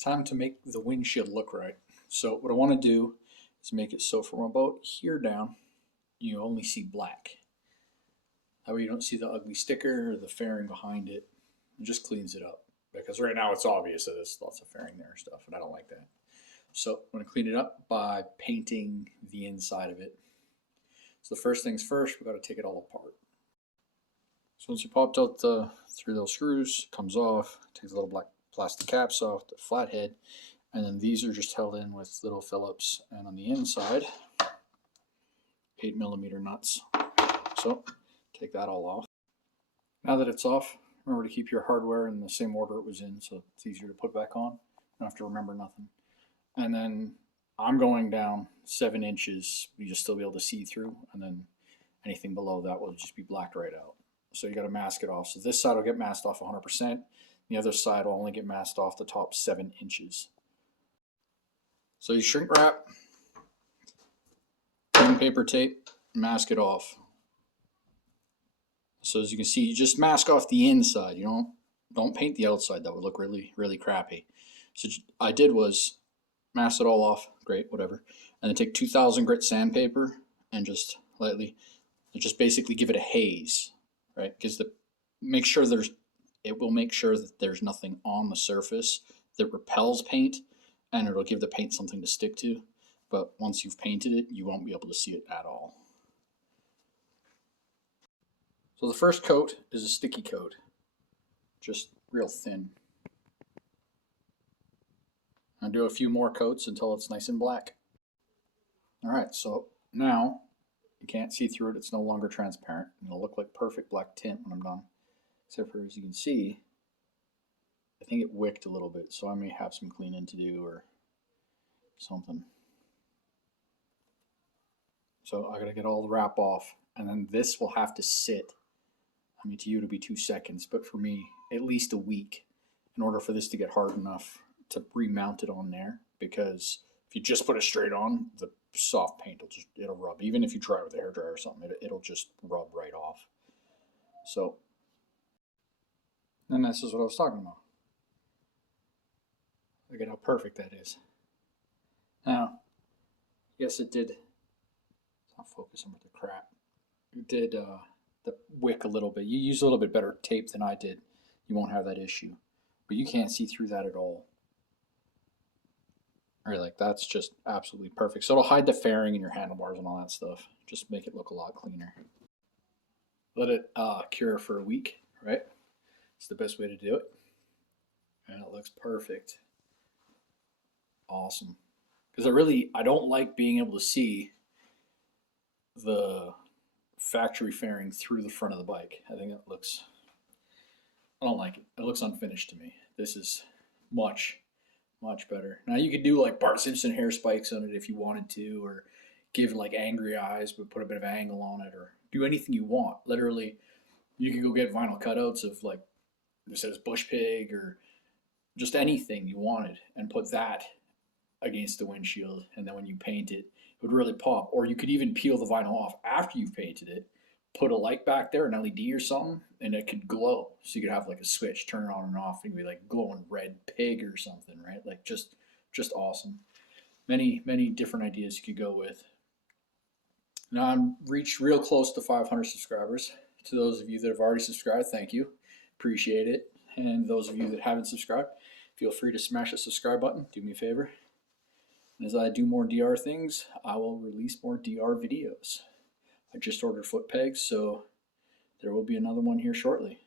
It's time to make the windshield look right. So what I want to do is make it so from about here down, you only see black. That way you don't see the ugly sticker or the fairing behind it. It just cleans it up. Because right now it's obvious that there's lots of fairing there and stuff, and I don't like that. So I'm going to clean it up by painting the inside of it. So the first things first, we've got to take it all apart. So once you popped out the 3 little screws, comes off, take the little black plastic caps off, the flathead, and then these are just held in with little Phillips, and on the inside, 8mm nuts. So take that all off. Now that it's off, remember to keep your hardware in the same order it was in, so it's easier to put back on. You don't have to remember nothing. And then I'm going down 7 inches, you'll still be able to see through, and then anything below that will just be blacked right out. So you got to mask it off. So this side will get masked off 100%. The other side will only get masked off the top 7 inches. So you shrink wrap, paper tape, mask it off. So as you can see, you just mask off the inside. You don't paint the outside. That would look really, really crappy. So I did was mask it all off. Great, whatever. And then take 2000 grit sandpaper and just lightly, just basically give it a haze, right? Because it will make sure that there's nothing on the surface that repels paint, and it'll give the paint something to stick to. But once you've painted it, you won't be able to see it at all. So the first coat is a sticky coat, just real thin. I'll do a few more coats until it's nice and black. All right, so now you can't see through it. It's no longer transparent. It'll look like perfect black tint when I'm done. Except for, as you can see, I think it wicked a little bit, so I may have some cleaning to do or something. So I gotta get all the wrap off, and then this will have to sit. I mean, to you it'll be 2 seconds, but for me, at least a week in order for this to get hard enough to remount it on there. Because if you just put it straight on, the soft paint it'll rub. Even if you try it with a hairdryer or something, it'll just rub right off. So, and this is what I was talking about. Look at how perfect that is. Now, yes, it did. It's not focusing with the crap. It did the wick a little bit. You use a little bit better tape than I did. You won't have that issue. But you can't see through that at all. Or like that's just absolutely perfect. So it'll hide the fairing in your handlebars and all that stuff. Just make it look a lot cleaner. Let it cure for a week, right? It's the best way to do it. And it looks perfect. Awesome. Because I don't like being able to see the factory fairing through the front of the bike. I think I don't like it. It looks unfinished to me. This is much better. Now you could do like Bart Simpson hair spikes on it if you wanted to, or give like angry eyes but put a bit of angle on it, or do anything you want. Literally, you could go get vinyl cutouts of like it says Bush Pig or just anything you wanted and put that against the windshield, and then when you paint it, it would really pop. Or you could even peel the vinyl off after you've painted it, put a light back there, an LED or something, and it could glow. So you could have like a switch, turn it on and off, and it'd be like glowing red pig or something, right? Like just awesome. Many different ideas you could go with. Now I'm reached real close to 500 subscribers. To those of you that have already subscribed, thank you. Appreciate it. And those of you that haven't subscribed, feel free to smash the subscribe button. Do me a favor. And as I do more DR things, I will release more DR videos. I just ordered foot pegs, so there will be another one here shortly.